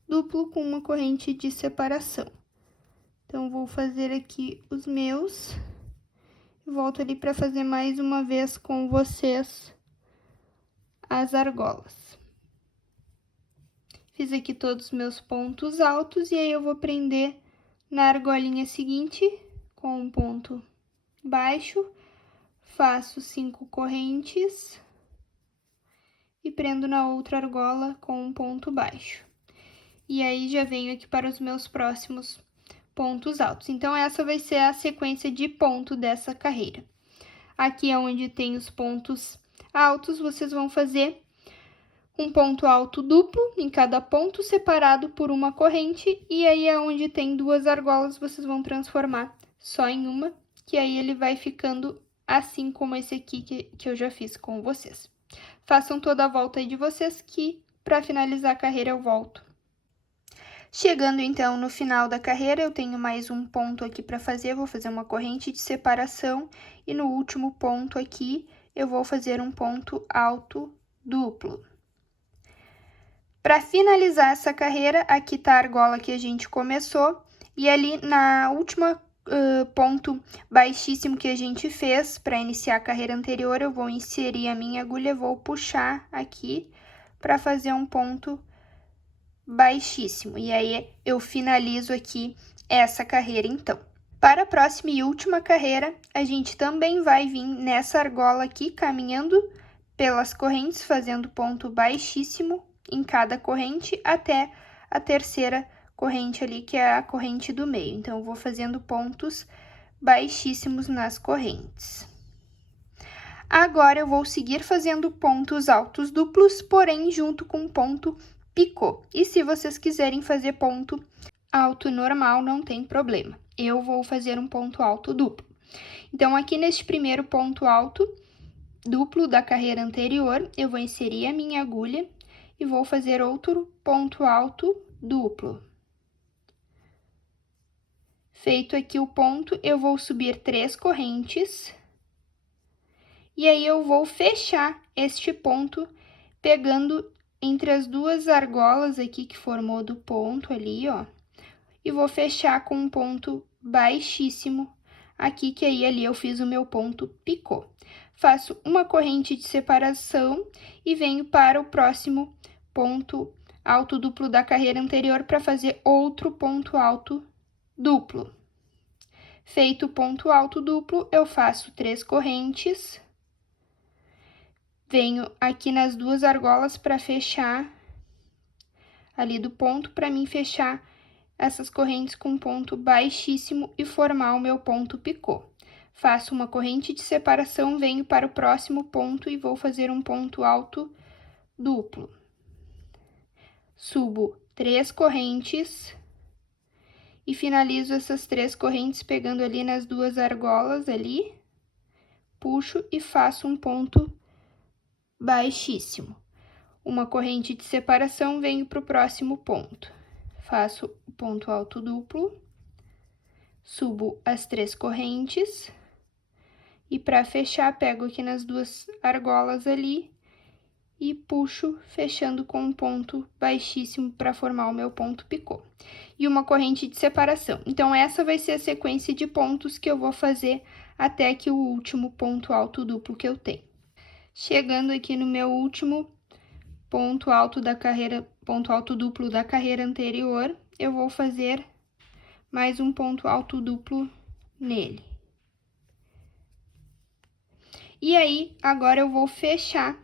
duplo com uma corrente de separação. Então, vou fazer aqui os meus. Volto ali para fazer mais uma vez com vocês as argolas. Fiz aqui todos os meus pontos altos e aí eu vou prender na argolinha seguinte com um ponto baixo, faço 5 correntes e prendo na outra argola com um ponto baixo. E aí, já venho aqui para os meus próximos pontos altos. Então, essa vai ser a sequência de ponto dessa carreira. Aqui é onde tem os pontos altos, vocês vão fazer um ponto alto duplo em cada ponto, separado por uma corrente, e aí é onde tem duas argolas, vocês vão transformar só em uma, que aí ele vai ficando assim como esse aqui que eu já fiz com vocês. Façam toda a volta aí de vocês, que para finalizar a carreira eu volto. Chegando, então, no final da carreira, eu tenho mais um ponto aqui para fazer, vou fazer uma corrente de separação, e no último ponto aqui, eu vou fazer um ponto alto duplo. Para finalizar essa carreira, aqui tá a argola que a gente começou, e ali na última ponto baixíssimo que a gente fez, para iniciar a carreira anterior, eu vou inserir a minha agulha, vou puxar aqui para fazer um ponto baixíssimo, e aí eu finalizo aqui essa carreira, então. Para a próxima e última carreira, a gente também vai vir nessa argola aqui, caminhando pelas correntes, fazendo ponto baixíssimo em cada corrente, até a terceira corrente ali, que é a corrente do meio. Então, eu vou fazendo pontos baixíssimos nas correntes. Agora, eu vou seguir fazendo pontos altos duplos, porém, junto com ponto picô. E se vocês quiserem fazer ponto alto normal, não tem problema. Eu vou fazer um ponto alto duplo. Então, aqui neste primeiro ponto alto duplo da carreira anterior, eu vou inserir a minha agulha e vou fazer outro ponto alto duplo. Feito aqui o ponto, eu vou subir 3 correntes. E aí, eu vou fechar este ponto, pegando entre as duas argolas aqui que formou do ponto ali, ó. E vou fechar com um ponto baixíssimo aqui, que aí ali eu fiz o meu ponto picô. Faço uma corrente de separação e venho para o próximo ponto alto duplo da carreira anterior para fazer outro ponto alto duplo. Feito o ponto alto duplo, eu faço 3 correntes. Venho aqui nas duas argolas para fechar ali do ponto, para mim fechar essas correntes com ponto baixíssimo e formar o meu ponto picô. Faço uma corrente de separação, venho para o próximo ponto e vou fazer um ponto alto duplo. Subo 3 correntes e finalizo essas 3 correntes pegando ali nas 2 argolas ali, puxo e faço um ponto baixíssimo. Uma corrente de separação, venho para o próximo ponto. Faço o ponto alto duplo, subo as 3 correntes e para fechar, pego aqui nas 2 argolas ali e puxo, fechando com um ponto baixíssimo para formar o meu ponto picô. E uma corrente de separação. Então, essa vai ser a sequência de pontos que eu vou fazer até que o último ponto alto duplo que eu tenho. Chegando aqui no meu último ponto alto da carreira, ponto alto duplo da carreira anterior, eu vou fazer mais um ponto alto duplo nele. E aí, agora eu vou fechar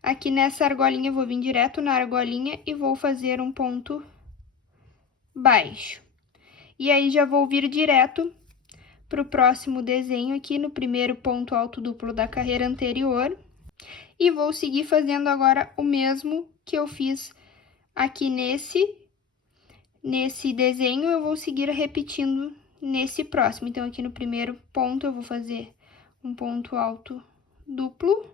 aqui nessa argolinha, eu vou vir direto na argolinha e vou fazer um ponto baixo. E aí, já vou vir direto para o próximo desenho aqui no primeiro ponto alto duplo da carreira anterior. E vou seguir fazendo agora o mesmo que eu fiz aqui nesse desenho, eu vou seguir repetindo nesse próximo. Então, aqui no primeiro ponto, eu vou fazer um ponto alto duplo,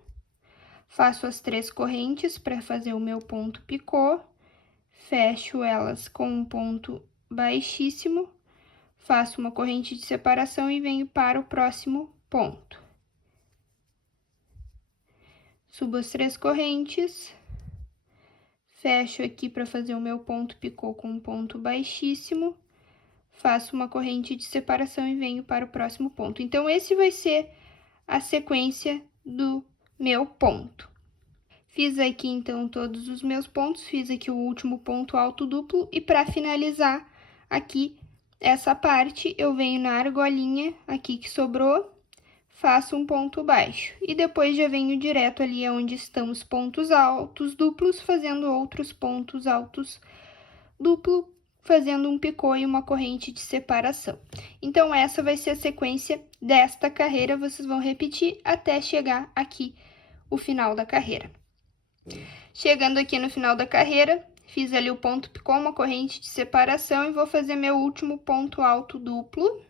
faço as 3 correntes para fazer o meu ponto picô, fecho elas com um ponto baixíssimo, faço uma corrente de separação e venho para o próximo ponto. Subo as 3 correntes, fecho aqui para fazer o meu ponto picô com um ponto baixíssimo, faço uma corrente de separação e venho para o próximo ponto. Então, esse vai ser a sequência do meu ponto. Fiz aqui, então, todos os meus pontos, fiz aqui o último ponto alto duplo e para finalizar aqui essa parte, eu venho na argolinha aqui que sobrou, faço um ponto baixo e depois já venho direto ali onde estão os pontos altos duplos, fazendo outros pontos altos duplo, fazendo um picô e uma corrente de separação. Então, essa vai ser a sequência desta carreira, vocês vão repetir até chegar aqui o final da carreira. Chegando aqui no final da carreira, fiz ali o ponto picô, uma corrente de separação e vou fazer meu último ponto alto duplo.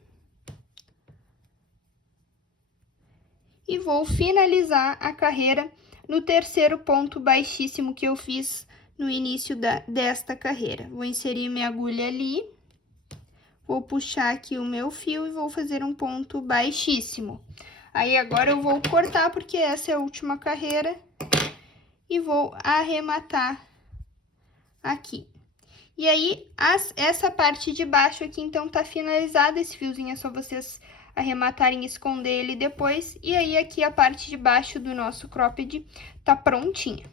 E vou finalizar a carreira no terceiro ponto baixíssimo que eu fiz no início desta carreira. Vou inserir minha agulha ali, vou puxar aqui o meu fio e vou fazer um ponto baixíssimo. Aí, agora eu vou cortar, porque essa é a última carreira, e vou arrematar aqui. E aí, essa parte de baixo aqui, então, tá finalizada, esse fiozinho é só vocês arrematarem e esconder ele depois. E aí, aqui a parte de baixo do nosso cropped tá prontinha.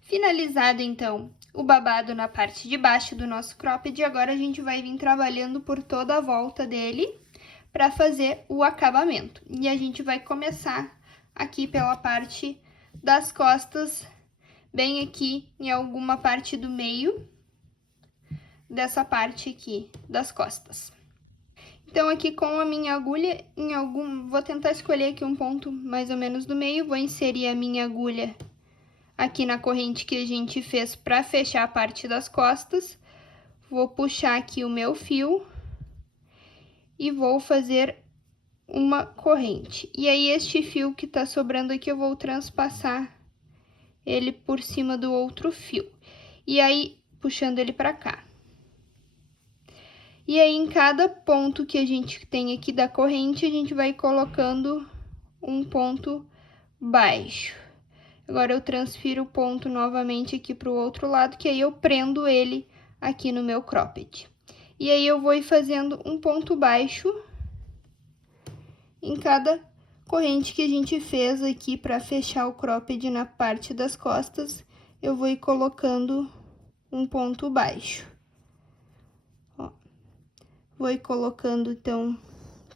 Finalizado, então, o babado na parte de baixo do nosso cropped, agora a gente vai vir trabalhando por toda a volta dele para fazer o acabamento. E a gente vai começar aqui pela parte das costas, bem aqui em alguma parte do meio dessa parte aqui das costas. Então, aqui com a minha agulha, vou tentar escolher aqui um ponto mais ou menos do meio, vou inserir a minha agulha aqui na corrente que a gente fez para fechar a parte das costas, vou puxar aqui o meu fio e vou fazer uma corrente. E aí, este fio que tá sobrando aqui, eu vou transpassar ele por cima do outro fio. E aí, puxando ele para cá. E aí, em cada ponto que a gente tem aqui da corrente, a gente vai colocando um ponto baixo. Agora, eu transfiro o ponto novamente aqui para o outro lado, que aí eu prendo ele aqui no meu cropped. E aí, eu vou ir fazendo um ponto baixo em cada corrente que a gente fez aqui para fechar o cropped na parte das costas. Eu vou ir colocando um ponto baixo. Vou ir colocando, então,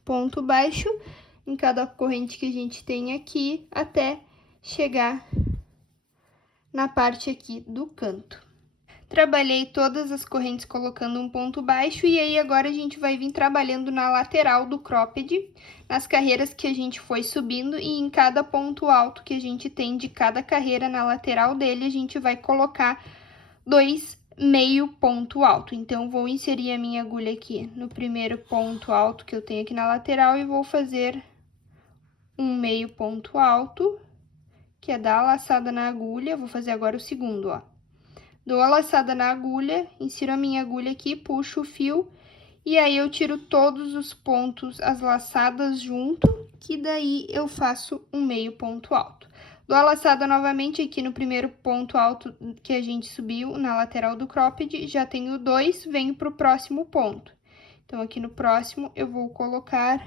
ponto baixo em cada corrente que a gente tem aqui, até chegar na parte aqui do canto. Trabalhei todas as correntes colocando um ponto baixo, e aí agora a gente vai vir trabalhando na lateral do cropped, nas carreiras que a gente foi subindo, e em cada ponto alto que a gente tem de cada carreira na lateral dele, a gente vai colocar 2 meio ponto alto. Então, vou inserir a minha agulha aqui no primeiro ponto alto que eu tenho aqui na lateral e vou fazer um meio ponto alto, que é dar a laçada na agulha. Vou fazer agora o segundo, ó. Dou a laçada na agulha, insiro a minha agulha aqui, puxo o fio, e aí eu tiro todos os pontos, as laçadas junto, que daí eu faço um meio ponto alto. Dou a laçada novamente aqui no primeiro ponto alto que a gente subiu, na lateral do cropped, já tenho 2, venho pro próximo ponto. Então, aqui no próximo, eu vou colocar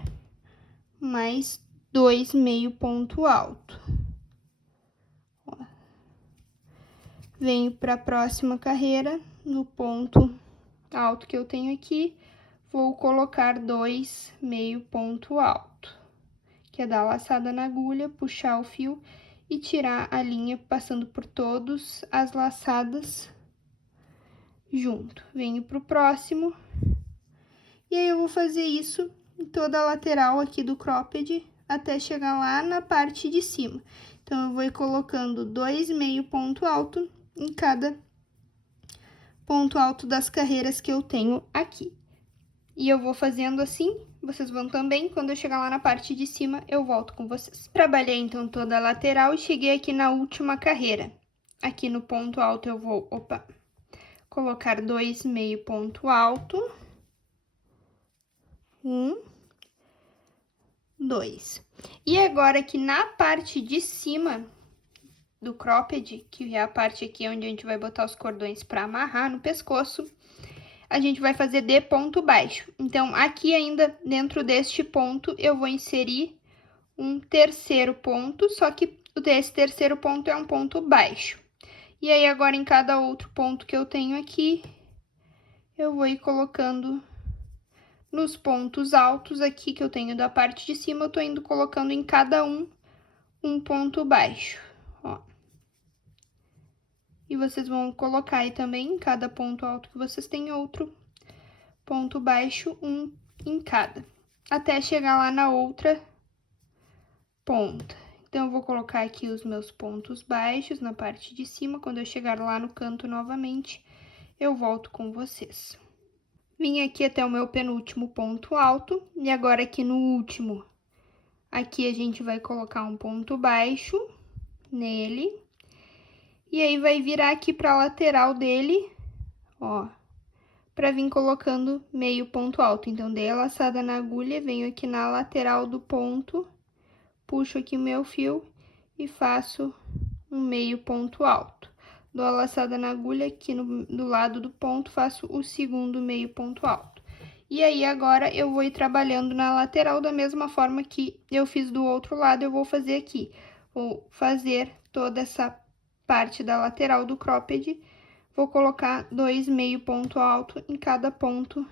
mais 2 meio ponto alto. Venho para a próxima carreira, no ponto alto que eu tenho aqui, vou colocar 2 meio ponto alto, que é dar a laçada na agulha, puxar o fio e tirar a linha passando por todas as laçadas junto. Venho pro próximo, e aí eu vou fazer isso em toda a lateral aqui do cropped, até chegar lá na parte de cima. Então, eu vou ir colocando 2 meio ponto alto em cada ponto alto das carreiras que eu tenho aqui. E eu vou fazendo assim, vocês vão também. Quando eu chegar lá na parte de cima, eu volto com vocês. Trabalhei, então, toda a lateral e cheguei aqui na última carreira. Aqui no ponto alto eu vou, colocar 2 meio ponto alto. 1, 2. E agora, aqui na parte de cima do cropped, que é a parte aqui onde a gente vai botar os cordões para amarrar no pescoço, a gente vai fazer de ponto baixo. Então, aqui ainda dentro deste ponto, eu vou inserir um terceiro ponto, só que esse terceiro ponto é um ponto baixo. E aí, agora, em cada outro ponto que eu tenho aqui, eu vou ir colocando nos pontos altos aqui que eu tenho da parte de cima, eu tô indo colocando em cada um ponto baixo, ó. E vocês vão colocar aí também, em cada ponto alto que vocês têm, outro ponto baixo, um em cada, até chegar lá na outra ponta. Então, eu vou colocar aqui os meus pontos baixos na parte de cima. Quando eu chegar lá no canto novamente, eu volto com vocês. Vim aqui até o meu penúltimo ponto alto, e agora aqui no último, aqui a gente vai colocar um ponto baixo nele. E aí, vai virar aqui pra lateral dele, ó, pra vir colocando meio ponto alto. Então, dei a laçada na agulha, venho aqui na lateral do ponto, puxo aqui o meu fio e faço um meio ponto alto. Dou a laçada na agulha aqui do lado do ponto, faço o segundo meio ponto alto. E aí, agora, eu vou ir trabalhando na lateral da mesma forma que eu fiz do outro lado, eu vou fazer aqui. Vou fazer toda essa parte da lateral do cropped, vou colocar 2 meio ponto alto em cada ponto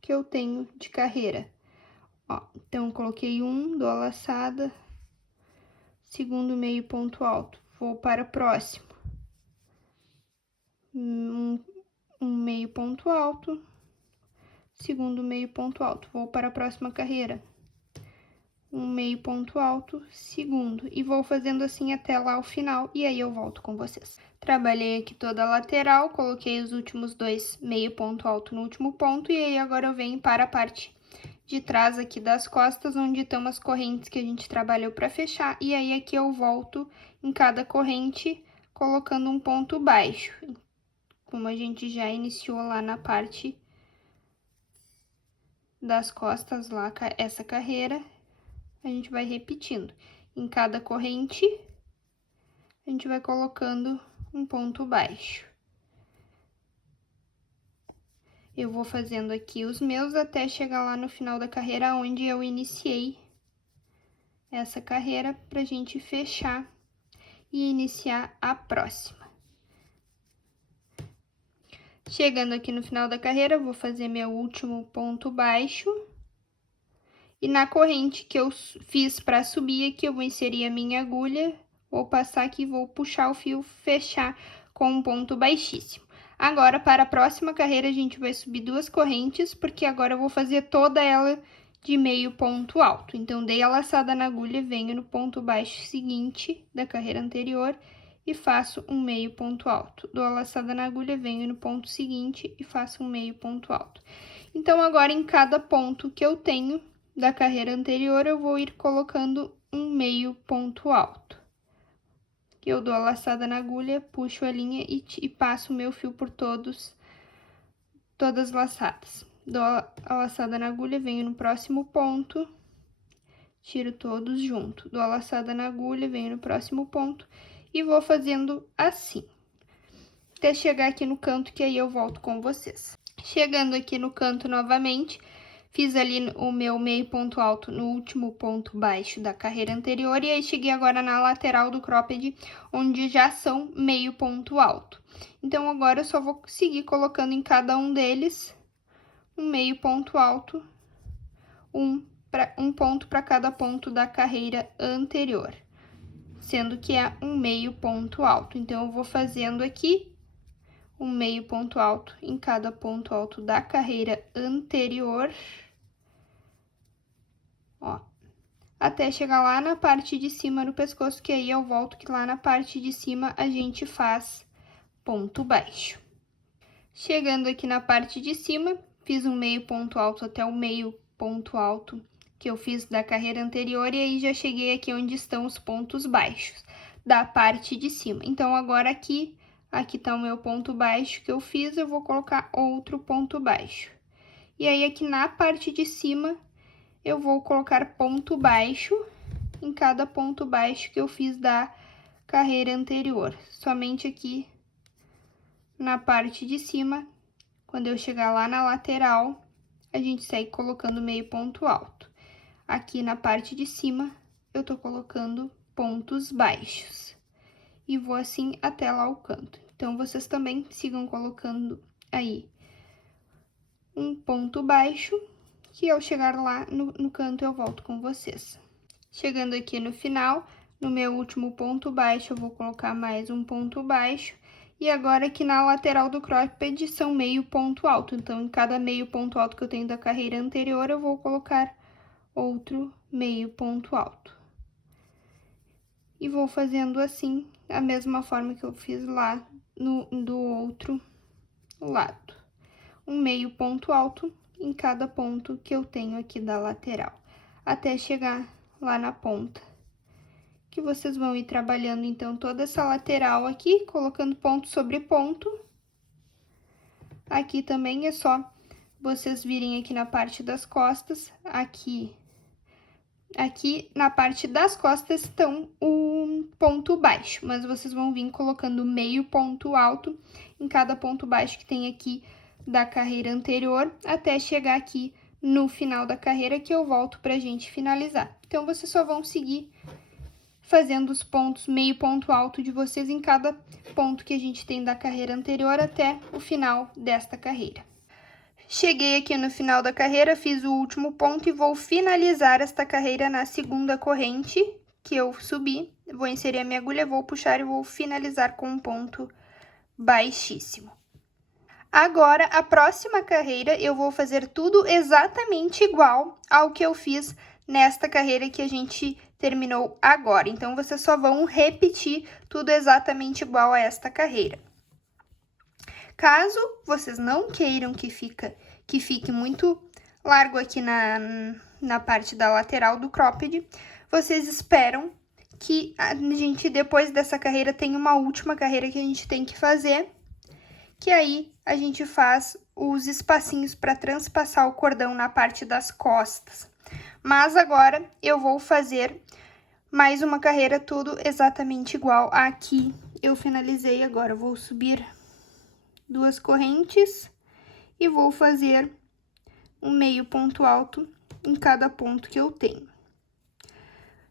que eu tenho de carreira. Ó, então, coloquei um, dou a laçada, segundo meio ponto alto, vou para o próximo. Um meio ponto alto, segundo meio ponto alto, vou para a próxima carreira. Um meio ponto alto, segundo, e vou fazendo assim até lá o final, e aí eu volto com vocês. Trabalhei aqui toda a lateral, coloquei os últimos 2 meio ponto alto no último ponto, e aí agora eu venho para a parte de trás aqui das costas, onde estão as correntes que a gente trabalhou para fechar, e aí aqui eu volto em cada corrente, colocando um ponto baixo, como a gente já iniciou lá na parte das costas, lá essa carreira. A gente vai repetindo. Em cada corrente, a gente vai colocando um ponto baixo. Eu vou fazendo aqui os meus até chegar lá no final da carreira, onde eu iniciei essa carreira, pra gente fechar e iniciar a próxima. Chegando aqui no final da carreira, eu vou fazer meu último ponto baixo. E na corrente que eu fiz para subir aqui, eu vou inserir a minha agulha, vou passar aqui, vou puxar o fio, fechar com um ponto baixíssimo. Agora, para a próxima carreira, a gente vai subir 2 correntes, porque agora eu vou fazer toda ela de meio ponto alto. Então, dei a laçada na agulha, venho no ponto baixo seguinte da carreira anterior e faço um meio ponto alto. Dou a laçada na agulha, venho no ponto seguinte e faço um meio ponto alto. Então, agora, em cada ponto que eu tenho da carreira anterior, eu vou ir colocando um meio ponto alto. Eu dou a laçada na agulha, puxo a linha e passo o meu fio por todas as laçadas. Dou a laçada na agulha, venho no próximo ponto, tiro todos junto. Dou a laçada na agulha, venho no próximo ponto e vou fazendo assim, até chegar aqui no canto, que aí eu volto com vocês. Chegando aqui no canto novamente, fiz ali o meu meio ponto alto no último ponto baixo da carreira anterior, e aí cheguei agora na lateral do cropped, onde já são meio ponto alto. Então, agora eu só vou seguir colocando em cada um deles um meio ponto alto, um ponto para cada ponto da carreira anterior, sendo que é um meio ponto alto. Então, eu vou fazendo aqui um meio ponto alto em cada ponto alto da carreira anterior, ó, até chegar lá na parte de cima do pescoço, que aí eu volto que lá na parte de cima a gente faz ponto baixo. Chegando aqui na parte de cima, fiz um meio ponto alto até o meio ponto alto que eu fiz da carreira anterior, e aí já cheguei aqui onde estão os pontos baixos da parte de cima. Então, agora aqui tá o meu ponto baixo que eu fiz, eu vou colocar outro ponto baixo. E aí, aqui na parte de cima, eu vou colocar ponto baixo em cada ponto baixo que eu fiz da carreira anterior. Somente aqui na parte de cima, quando eu chegar lá na lateral, a gente segue colocando meio ponto alto. Aqui na parte de cima, eu tô colocando pontos baixos. E vou assim até lá o canto. Então, vocês também sigam colocando aí um ponto baixo, que ao chegar lá no canto eu volto com vocês. Chegando aqui no final, no meu último ponto baixo, eu vou colocar mais um ponto baixo. E agora aqui na lateral do cropped são meio ponto alto. Então, em cada meio ponto alto que eu tenho da carreira anterior, eu vou colocar outro meio ponto alto. E vou fazendo assim, da mesma forma que eu fiz lá do outro lado. Um meio ponto alto em cada ponto que eu tenho aqui da lateral, até chegar lá na ponta. Que vocês vão ir trabalhando, então, toda essa lateral aqui, colocando ponto sobre ponto. Aqui também é só vocês virem aqui na parte das costas, aqui na parte das costas estão um ponto baixo, mas vocês vão vir colocando meio ponto alto em cada ponto baixo que tem aqui da carreira anterior, até chegar aqui no final da carreira, que eu volto pra gente finalizar. Então, vocês só vão seguir fazendo os pontos, meio ponto alto de vocês em cada ponto que a gente tem da carreira anterior até o final desta carreira. Cheguei aqui no final da carreira, fiz o último ponto e vou finalizar esta carreira na segunda corrente que eu subi. Vou inserir a minha agulha, vou puxar e vou finalizar com um ponto baixíssimo. Agora, a próxima carreira, eu vou fazer tudo exatamente igual ao que eu fiz nesta carreira que a gente terminou agora. Então, vocês só vão repetir tudo exatamente igual a esta carreira. Caso vocês não queiram que fique muito largo aqui na parte da lateral do cropped, vocês esperam que a gente, depois dessa carreira, tem uma última carreira que a gente tem que fazer, que aí a gente faz os espacinhos para transpassar o cordão na parte das costas. Mas agora eu vou fazer mais uma carreira tudo exatamente igual aqui. Eu finalizei agora, eu vou subir 2 correntes e vou fazer um meio ponto alto em cada ponto que eu tenho.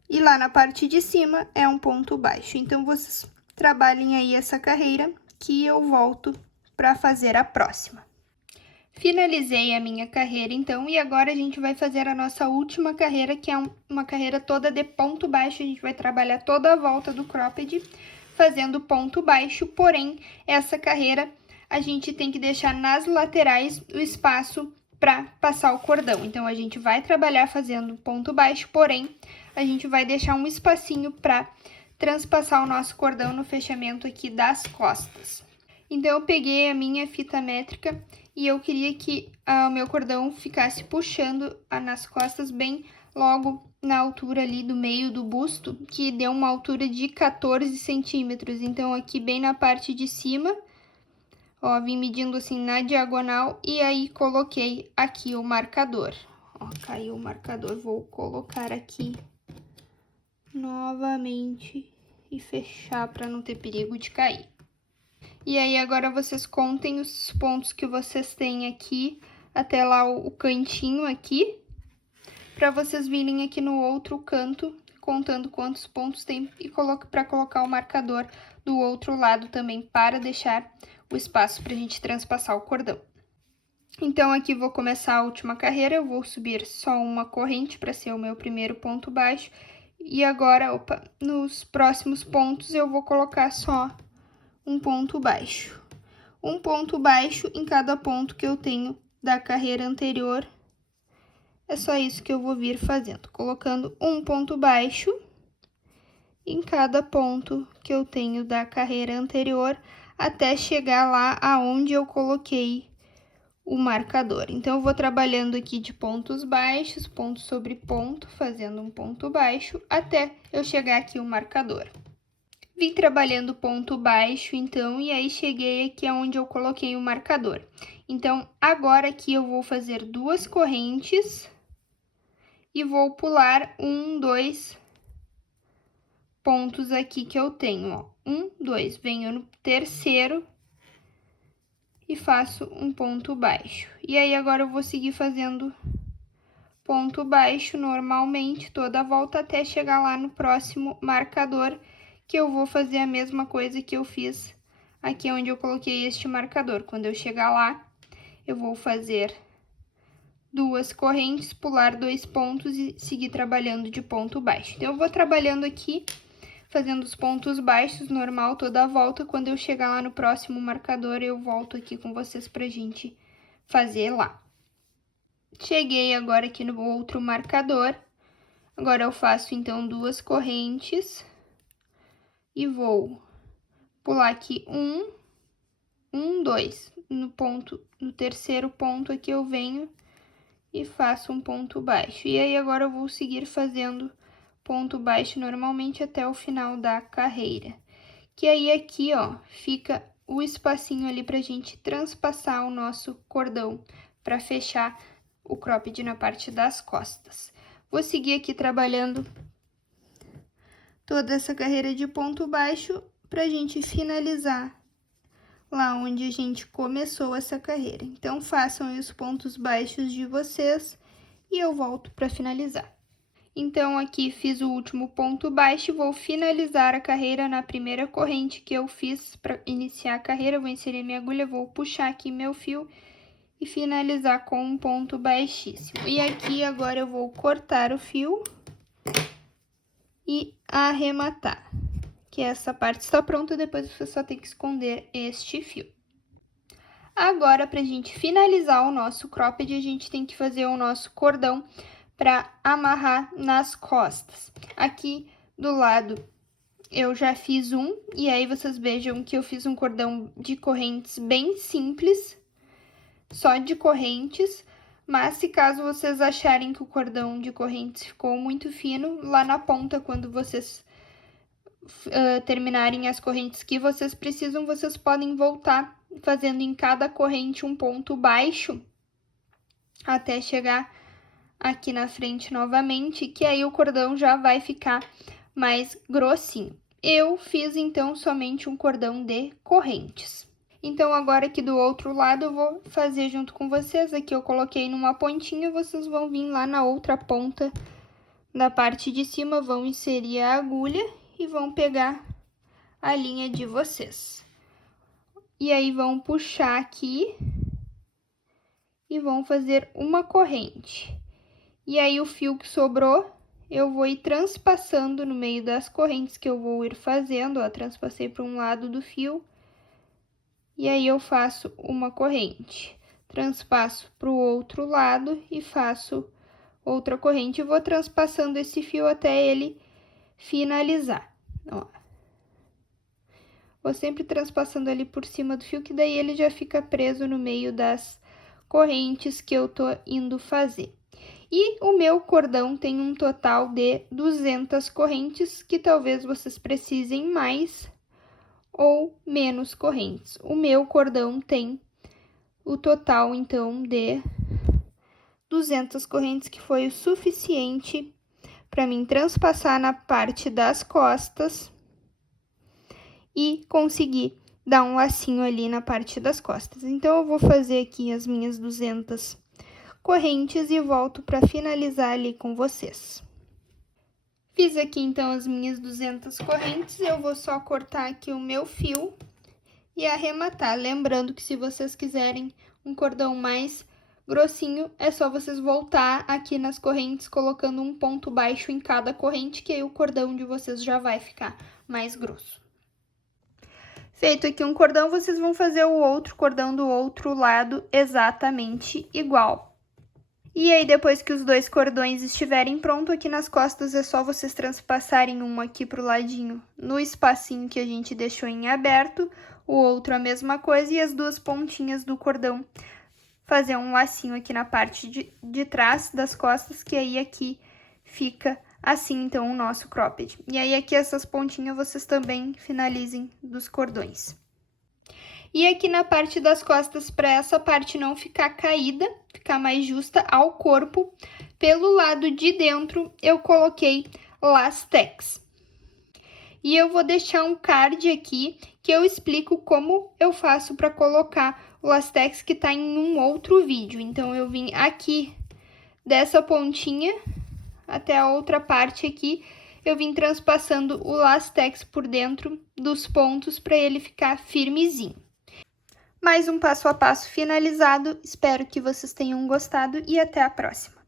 E lá na parte de cima é um ponto baixo. Então, vocês trabalhem aí essa carreira que eu volto para fazer a próxima. Finalizei a minha carreira, então, e agora a gente vai fazer a nossa última carreira, que é uma carreira toda de ponto baixo. A gente vai trabalhar toda a volta do cropped fazendo ponto baixo, porém, essa carreira a gente tem que deixar nas laterais o espaço para passar o cordão. Então, a gente vai trabalhar fazendo ponto baixo, porém, a gente vai deixar um espacinho para transpassar o nosso cordão no fechamento aqui das costas. Então, eu peguei a minha fita métrica e eu queria que o meu cordão ficasse puxando nas costas bem logo na altura ali do meio do busto, que deu uma altura de 14 centímetros. Então, aqui bem na parte de cima, ó, vim medindo assim na diagonal e aí coloquei aqui o marcador. Ó, caiu o marcador, vou colocar aqui novamente e fechar para não ter perigo de cair. E aí, agora vocês contem os pontos que vocês têm aqui, até lá o cantinho aqui, para vocês virem aqui no outro canto, contando quantos pontos tem e para colocar o marcador do outro lado também, para deixar o espaço para a gente transpassar o cordão. Então, aqui vou começar a última carreira, eu vou subir só uma corrente para ser o meu primeiro ponto baixo. E agora, nos próximos pontos eu vou colocar só um ponto baixo. Um ponto baixo em cada ponto que eu tenho da carreira anterior. É só isso que eu vou vir fazendo, colocando um ponto baixo em cada ponto que eu tenho da carreira anterior, até chegar lá aonde eu coloquei o marcador. Então, eu vou trabalhando aqui de pontos baixos, ponto sobre ponto, fazendo um ponto baixo, até eu chegar aqui o marcador. Vim trabalhando ponto baixo, então, e aí cheguei aqui aonde eu coloquei o marcador. Então, agora aqui eu vou fazer 2 correntes e vou pular 1, 2 pontos aqui que eu tenho, ó. 1, 2, venho no terceiro e faço um ponto baixo. E aí, agora eu vou seguir fazendo ponto baixo normalmente, toda a volta, até chegar lá no próximo marcador, que eu vou fazer a mesma coisa que eu fiz aqui onde eu coloquei este marcador. Quando eu chegar lá, eu vou fazer 2 correntes, pular 2 pontos e seguir trabalhando de ponto baixo. Então, eu vou trabalhando aqui, fazendo os pontos baixos normal toda a volta. Quando eu chegar lá no próximo marcador, eu volto aqui com vocês pra gente fazer lá. Cheguei agora aqui no outro marcador. Agora eu faço, então, 2 correntes e vou pular aqui 1, 2. No terceiro ponto aqui eu venho e faço um ponto baixo. E aí, agora eu vou seguir fazendo ponto baixo normalmente até o final da carreira. Que aí aqui, ó, fica o espacinho ali pra gente transpassar o nosso cordão, pra fechar o cropped na parte das costas. Vou seguir aqui trabalhando toda essa carreira de ponto baixo pra gente finalizar lá onde a gente começou essa carreira. Então, façam aí os pontos baixos de vocês e eu volto para finalizar. Então, aqui fiz o último ponto baixo e vou finalizar a carreira na primeira corrente que eu fiz para iniciar a carreira. Eu vou inserir minha agulha, vou puxar aqui meu fio e finalizar com um ponto baixíssimo. E aqui agora eu vou cortar o fio e arrematar, que essa parte está pronta, depois você só tem que esconder este fio. Agora, pra gente finalizar o nosso cropped, a gente tem que fazer o nosso cordão para amarrar nas costas. Aqui do lado eu já fiz um, e aí vocês vejam que eu fiz um cordão de correntes bem simples, só de correntes, mas se caso vocês acharem que o cordão de correntes ficou muito fino, lá na ponta, quando vocês terminarem as correntes que vocês precisam, vocês podem voltar fazendo em cada corrente um ponto baixo, até chegar aqui na frente novamente, que aí o cordão já vai ficar mais grossinho. Eu fiz, então, somente um cordão de correntes. Então, agora aqui do outro lado, eu vou fazer junto com vocês. Aqui eu coloquei numa pontinha, vocês vão vir lá na outra ponta da parte de cima, vão inserir a agulha e vão pegar a linha de vocês. E aí, vão puxar aqui e vão fazer uma corrente. E aí, o fio que sobrou, eu vou ir transpassando no meio das correntes que eu vou ir fazendo, ó, transpassei para um lado do fio E aí eu faço uma corrente, transpasso para o outro lado e faço outra corrente. E vou transpassando esse fio até ele finalizar. Ó. Vou sempre transpassando ali por cima do fio, que daí ele já fica preso no meio das correntes que eu tô indo fazer. E o meu cordão tem um total de 200 correntes, que talvez vocês precisem mais ou menos correntes. O meu cordão tem o total, então, de 200 correntes, que foi o suficiente para mim transpassar na parte das costas e conseguir dar um lacinho ali na parte das costas. Então, eu vou fazer aqui as minhas 200 correntes e volto para finalizar ali com vocês. Fiz aqui, então, as minhas 200 correntes, eu vou só cortar aqui o meu fio e arrematar. Lembrando que se vocês quiserem um cordão mais grossinho, é só vocês voltar aqui nas correntes, colocando um ponto baixo em cada corrente, que aí o cordão de vocês já vai ficar mais grosso. Feito aqui um cordão, vocês vão fazer o outro cordão do outro lado exatamente igual. E aí, depois que os dois cordões estiverem prontos, aqui nas costas é só vocês transpassarem um aqui pro ladinho no espacinho que a gente deixou em aberto, o outro a mesma coisa, e as duas pontinhas do cordão fazer um lacinho aqui na parte de trás das costas, que aí aqui fica assim, então, o nosso cropped. E aí, aqui essas pontinhas vocês também finalizem dos cordões. E aqui na parte das costas, para essa parte não ficar caída, ficar mais justa ao corpo, pelo lado de dentro eu coloquei Lastex. E eu vou deixar um card aqui que eu explico como eu faço para colocar o Lastex, que tá em um outro vídeo. Então, eu vim aqui dessa pontinha até a outra parte aqui, eu vim transpassando o Lastex por dentro dos pontos para ele ficar firmezinho. Mais um passo a passo finalizado, espero que vocês tenham gostado e até a próxima!